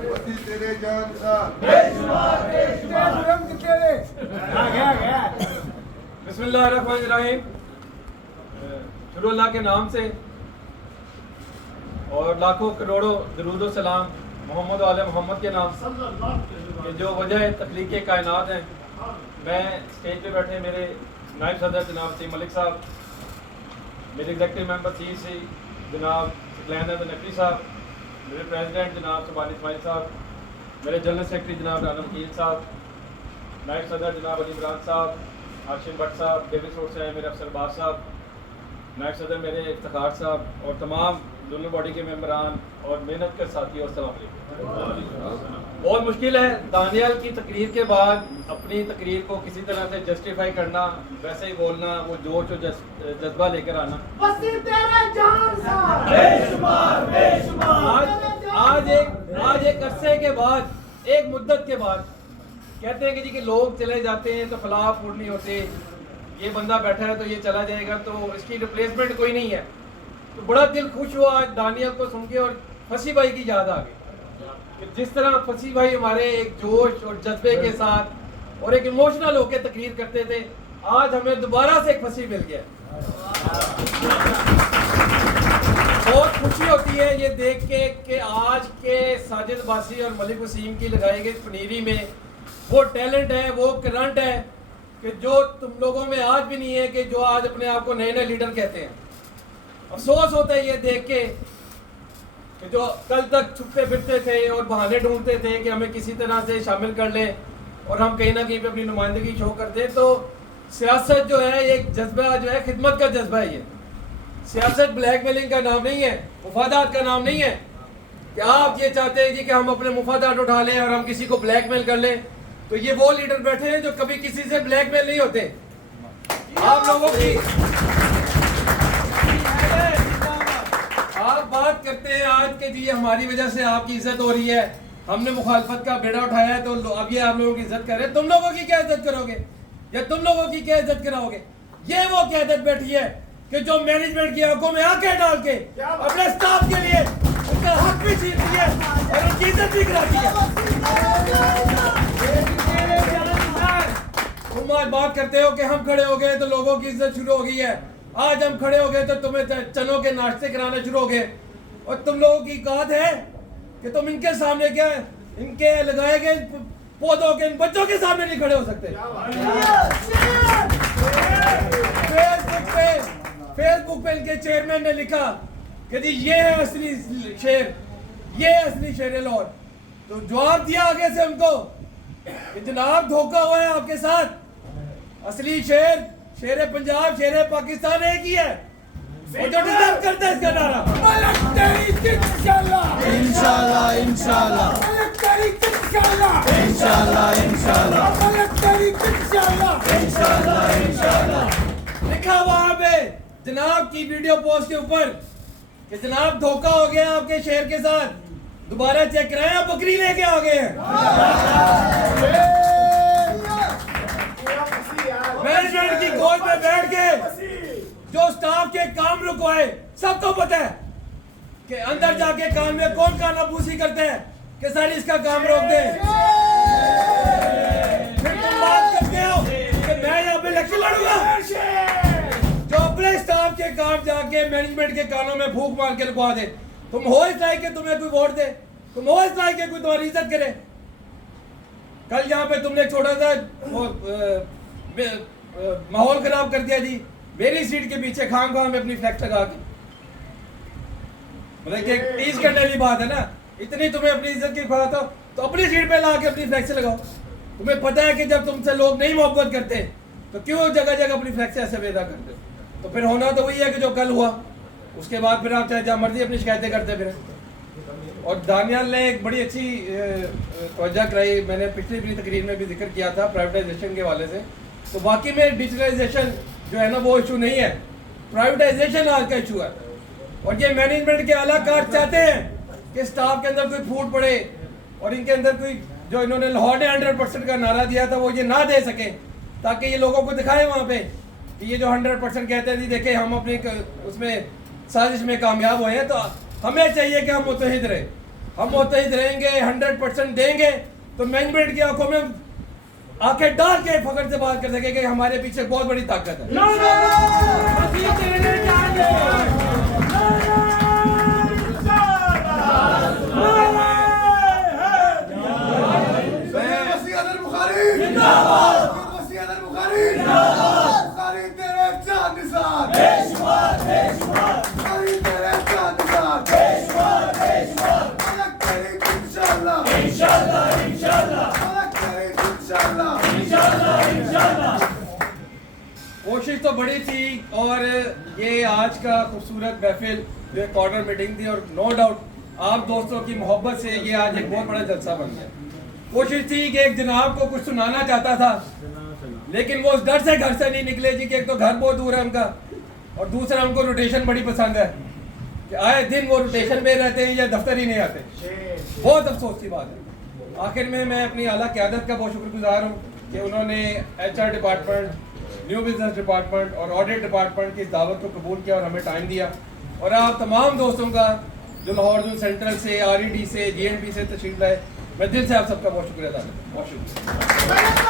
वसी तेरे जान सा बिस्मिल्लाहिर्रहमानिर्रहीम। शुरू अल्लाह के नाम से और लाखों करोड़ों दरूद व सलाम मोहम्मद वाले मोहम्मद के नाम कि जो वजह तख्लीक़ कायनात हैं। मैं स्टेज पे बैठे मेरे नायब सदर जनाब सी मलिक साहब, मेरे एग्जेक्टिव मेंबर सी जनाब सकलैन अहमद नकवी साहब, मेरे प्रेसिडेंट जनाब सुबानी इस्माइल साहब, मेरे जनरल सेक्रेटरी जनाब राना वकील साहब, नायब सदर जनाब अली इमरान साहब, हाशिम भट्ट साहब, डेविस रोड से आए मेरे अफसर बाज साहब, नायब सदर मेरे इफ्तिखार साहब और तमाम दोनों बॉडी के मेम्बरान और मेहनत के साथी और अस्सलाम वालेकुम। बहुत मुश्किल है दानियाल की तकरीर के बाद अपनी तकरीर को किसी तरह से जस्टिफाई करना, वैसे ही बोलना, वो जोश और जज्बा लेकर आना। आज एक अरसे के बाद, एक मुद्दत के बाद कहते हैं कि जी कि लोग चले जाते हैं तो फलाह फूड नहीं होते, ये बंदा बैठा है तो ये चला जाएगा तो इसकी रिप्लेसमेंट कोई नहीं है। तो बड़ा दिल खुश हुआ आज दानियल को सुन के और फसी भाई की याद आ गई कि जिस तरह फसी भाई हमारे एक जोश और जज्बे के साथ और एक इमोशनल होकर तकरीर करते थे, आज हमें दोबारा से एक फसी मिल गया। बहुत खुशी होती है ये देख के कि आज के साजिद बासी और मलिक वसीम की लगाई गई पनीरी में वो टैलेंट है, वो करंट है कि जो तुम लोगों में आज भी नहीं है, कि जो आज अपने आप को नए नए लीडर कहते हैं। अफसोस होता है ये देख के कि जो कल तक छुपते फिरते थे और बहाने ढूंढते थे कि हमें किसी तरह से शामिल कर लें और हम कहीं ना कहीं पे अपनी नुमाइंदगी शो कर दें। तो सियासत जो है एक जज्बा जो है, खिदमत का जज्बा है। ये सियासत ब्लैकमेलिंग का नाम नहीं है, मुफादात का नाम नहीं है कि आप ये चाहते हैं जी कि हम अपने मुफादात उठा लें और हम किसी को ब्लैकमेल कर लें। तो ये वो लीडर बैठे हैं जो कभी किसी से ब्लैकमेल नहीं होते। आप लोगों की आप बात करते हैं आज के जी हमारी वजह से आपकी इज्जत हो रही है, हमने मुखालफत का बेड़ा उठाया है तो अब ये आप लोगों की इज्जत कर रहे हैं। तुम लोगों की क्या इज्जत करोगे या तुम लोगों की क्या इज्जत कराओगे? ये वो क़यादत बैठी है कि जो मैनेजमेंट की आंखों में आंखें डाल के अपने स्टाफ के लिए उनका हक भी छीनती है और उनकी इज्जत भी कराती है। तुम आज बात करते हो कि हम खड़े हो गए तो लोगों की इज्जत शुरू हो गई है। आज हम खड़े हो गए तो तुम्हें चनों के नाश्ते कराने शुरू हो गए और तुम लोगों की औकात है कि तुम इनके सामने क्या इनके लगाए गए पौधों के इन बच्चों के सामने नहीं खड़े हो सकते। फेसबुक पे इनके चेयरमैन ने लिखा कि जी ये है असली शेर, ये है असली शेर लाहौर। तो जवाब दिया आगे से उनको कि जनाब धोखा हुआ है आपके साथ, असली शेर शेर पंजाब शेर पाकिस्तान एक ही है। और जो डिजर्व करता है इसका नारा इंशाल्लाह इंशाल्लाह इंशाल्लाह लिखा वहां पे जनाब की वीडियो पोस्ट के ऊपर कि जनाब धोखा हो गया आपके शेर के साथ, दोबारा चेक कराया, बकरी लेके आ गए हैं। मैनेजमेंट की गोद में बैठ के जो स्टाफ के काम रुकवाए, सबको पता है कि अंदर जाके काम में कौन कानाफूसी करते हैं कि सर इसका काम रोक दे। फिर तुम बात करते हो कि मैं यहाँ पे इलेक्शन लड़ूंगा। जो अपने स्टाफ के काम जाके मैनेजमेंट के कानों में फूंक मार के रुकवा दे। तुम हो इस लायक के तुम्हें कोई वोट दे, तुम हो इस लायक के कोई तुम्हारी इज्जत करे। कल यहाँ पे तुमने छोटा सा माहौल खराब कर दिया जी, मेरी सीट के पीछे खाम में अपनी फ्लैक्स लगा के। मतलब कि टीज करने वाली बात है ना, इतनी तुम्हें अपनी इज्जत की बात हो तो अपनी सीट पे ला के अपनी फ्लैक्स लगाओ। तुम्हें पता है कि जब तुमसे लोग नहीं मोहब्बत करते तो क्यों जगह जगह अपनी फ्लैक्स ऐसे पैदा करते हो? तो फिर होना तो वही है कि जो कल हुआ, उसके बाद फिर आप चाहे जहाँ मर्जी अपनी शिकायतें करते फिर। और दानियाल ने एक बड़ी अच्छी तवज्जो कराई, मैंने पिछली अपनी तकरीर में भी जिक्र किया था प्राइवेटाइजेशन के वाले से। तो बाकी में डिजिटलाइजेशन जो है ना वो इशू नहीं है, प्राइवेटाइजेशन आज का इशू है। और ये मैनेजमेंट के आला कार चाहते हैं कि स्टाफ के अंदर कोई फूट पड़े और इनके अंदर कोई, जो इन्होंने लाहौर ने 100% का नारा दिया था वो ये ना दे सके, ताकि ये लोगों को दिखाए वहाँ पे कि ये जो 100% कहते हैं देखे हम अपनी उसमें साजिश में कामयाब हुए हैं। तो हमें चाहिए कि हम मुत्तहिद रहे, हम मुतहिद रहेंगे, 100% देंगे, तो मैनेजमेंट की आंखों में आंखें डाल के फख्र से बात कर सकेंगे कि हमारे पीछे बहुत बड़ी ताकत है। कोशिश तो बड़ी थी और ये आज का खूबसूरत महफिल जो एक कॉर्नर मीटिंग थी और नो डाउट आप दोस्तों की मोहब्बत से ये आज एक बहुत बड़ा जलसा बन गया। कोशिश थी कि एक जनाब को कुछ सुनाना चाहता था, लेकिन वो उस डर से घर से नहीं निकले जी कि एक तो घर बहुत दूर है उनका और दूसरा उनको रोटेशन बड़ी पसंद है कि आए दिन वो रोटेशन में रहते हैं या दफ्तर ही नहीं आते। बहुत अफसोस की बात है। आखिर में मैं अपनी आला क़यादत का बहुत शुक्रगुजार हूँ कि उन्होंने HR department, new business department और ऑडिट डिपार्टमेंट की दावत को कबूल किया और हमें टाइम दिया। और आप तमाम दोस्तों का जो लाहौर जोन सेंट्रल से, RED से, GNP से तशरीफ लाए, मैं दिल से आप सबका बहुत शुक्रिया अदा करता हूँ। बहुत शुक्रिया।